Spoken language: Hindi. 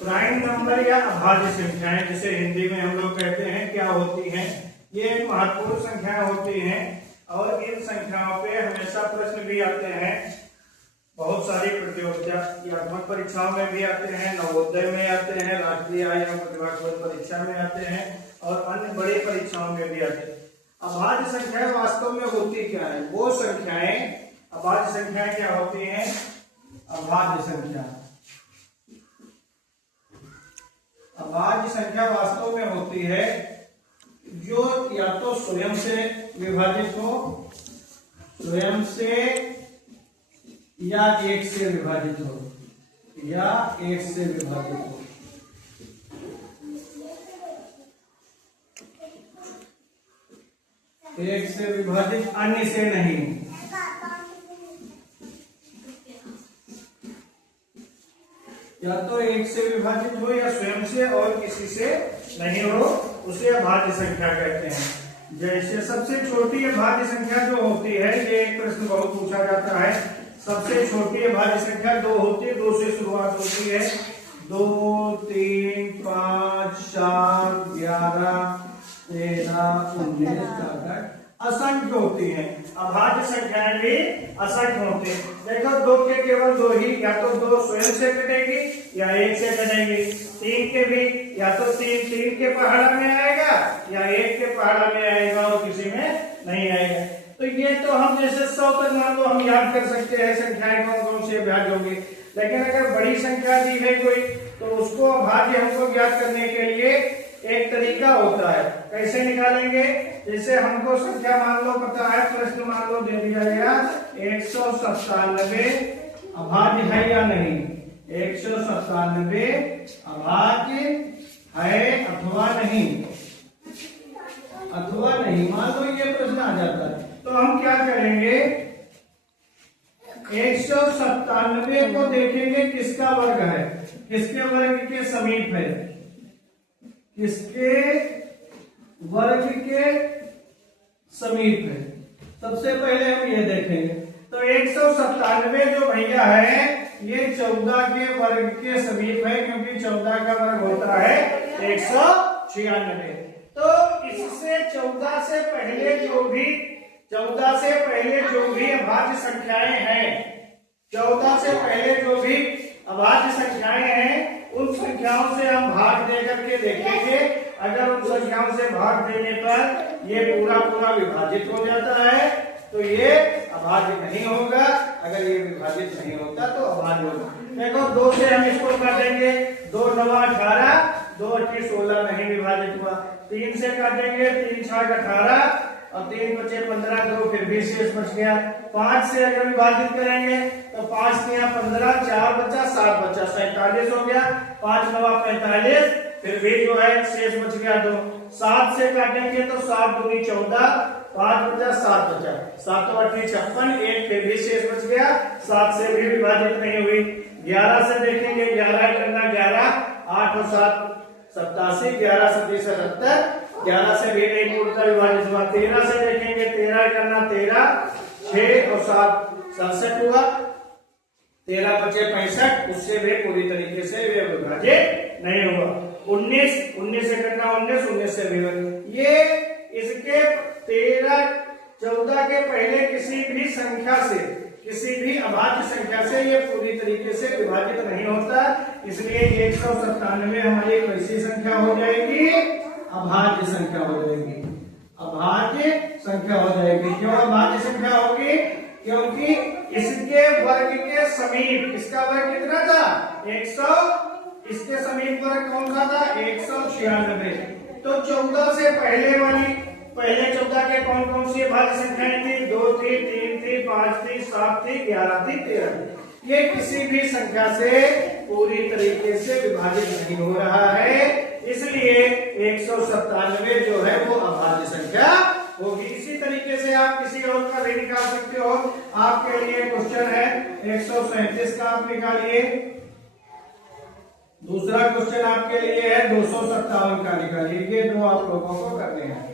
प्राइम नंबर या अभाज्य संख्याएं, जिसे हिंदी में हम लोग कहते हैं, क्या होती हैं? ये महत्वपूर्ण संख्याएं होती हैं और इन संख्याओं पे हमेशा प्रश्न भी आते हैं। बहुत सारी प्रतियोगितात्मक परीक्षाओं में भी आते हैं, नवोदय में आते हैं, राष्ट्रीय या प्रतिभा परीक्षा में आते हैं और अन्य बड़ी परीक्षाओं में भी आते हैं। अभाज्य संख्याएं वास्तव में होती क्या है? वो संख्याएं, अभाज्य संख्याएं क्या होती हैं? अभाज्य संख्या, अभाज्य संख्या वास्तव में होती है जो या तो स्वयं से विभाजित हो, स्वयं से या एक से विभाजित हो, या एक से विभाजित हो। एक से विभाजित, अन्य से नहीं। या तो एक से विभाजित हो या स्वयं से और किसी से नहीं हो, उसे अभाज्य संख्या कहते हैं। जैसे सबसे छोटी अभाज्य संख्या जो होती है, ये एक प्रश्न बहुत पूछा जाता है, सबसे छोटी अभाज्य संख्या 2 होती है, 2 से शुरुआत होती है। 2, 3, 5, 7, 11, 13, 19 असंख्य होती हैं। अभाज्य संख्याएं भी असंख्य होते हैं। देखो 2 के केवल 2 ही, या तो 2 स्वयं से कटेगी या 1 से कटेगी। 3 के भी या तो 3 के पहाड़ा में आएगा या 1 के पहाड़ा में आएगा और किसी में नहीं आएगा। तो ये तो हम जैसे 100 तक मान लो हम याद कर सकते हैं संख्याएं कौन कौन से अभाज्य होंगी, लेकिन अगर बड़ी संख्या दी है कोई तो उसको अभाज्य हमको ज्ञात करने के लिए एक तरीका होता है। कैसे निकालेंगे? जैसे हमको संख्या मान लो पता है, प्रश्न मान लो दे दिया गया 197 अभाज्य है या नहीं। 197 अभाज्य है अथवा नहीं, अथवा नहीं, मान लो ये प्रश्न आ जाता है, तो हम क्या करेंगे? 197 को देखेंगे किसका वर्ग है, किसके वर्ग के समीप है, किसके वर्ग के समीप है। सबसे पहले हम ये देखेंगे, तो 197 जो भैया है ये 14 के वर्ग के समीप है, क्योंकि 14 का वर्ग होता है 196। तो इससे 14 से पहले जो भी अभाज्य संख्याएं हैं, 14 से पहले जो भी अभाज्य संख्याएं हैं, उन संख्याओं से हम भाग दे करके देखेंगे। अगर उन संख्याओं से भाग देने पर ये पूरा विभाजित हो जाता है तो ये अभाज्य नहीं होगा। अगर ये विभाजित नहीं होता तो अभाज्य होगा। देखो 2 से हम इसको काटेंगे, 2 9 18, 2 8 16 नहीं विभाजित हुआ। 3 से काटेंगे, 3 6 18 और 3 बचे 15, 2 फिर भी शेष बच गया। 5 से अगर विभाजित करेंगे तो 5 3 15, 4 बचा, 7 बचा, 47 हो गया। 5 9 45, फिर भी जो है शेष बच गया 2। 7 से काटेंगे तो 7 दूनी 14, 5 बचा, 7 बचा, 7 8 56, 1 फिर भी शेष बच गया, 7 से भी विभाजित नहीं हुई। 11 से देखेंगे, 11 करना 11, 8 और 7 87, 11 37 77, 11 से भी नहीं टूटता, विभाजित हुआ। 13 से देखेंगे, 13 करना 13, 6 और 7 67 हुआ, 13 बचे 65, उससे भी पूरी तरीके से विभाजित नहीं हुआ। 19 से करना 19 से भी, ये इसके 13 14 के पहले किसी भी संख्या से, किसी भी अभाज्य संख्या से ये पूरी तरीके से विभाजित नहीं होता। इसलिए 197 हमारी कैसी संख्या हो जाएगी? अभाज्य संख्या हो जाएगी, अभाज्य संख्या हो जाएगी। क्यों अभाज्य संख्या होगी? क्योंकि इसके वर्ग के समीप, इसका वर्ग कितना था? 100, इसके समीप वर्ग कौन सा था? 196। तो 14 से पहले वाली, पहले 14 के कौन कौन सी अभाज्य संख्याएं थी? 2 थी, 3 थी, 5 थी, 7 थी, 11 थी, 13 थी। ये किसी भी संख्या से पूरी तरीके से विभाजित नहीं हो रहा है, इसलिए 197 जो है वो अभाज्य संख्या होगी। इसी तरीके से आप किसी और का भी निकाल सकते हो। आपके लिए क्वेश्चन है 137 का, आप निकालिए। दूसरा क्वेश्चन आपके लिए है 257 का, निकालिए। ये 2 आप लोगों को करने हैं।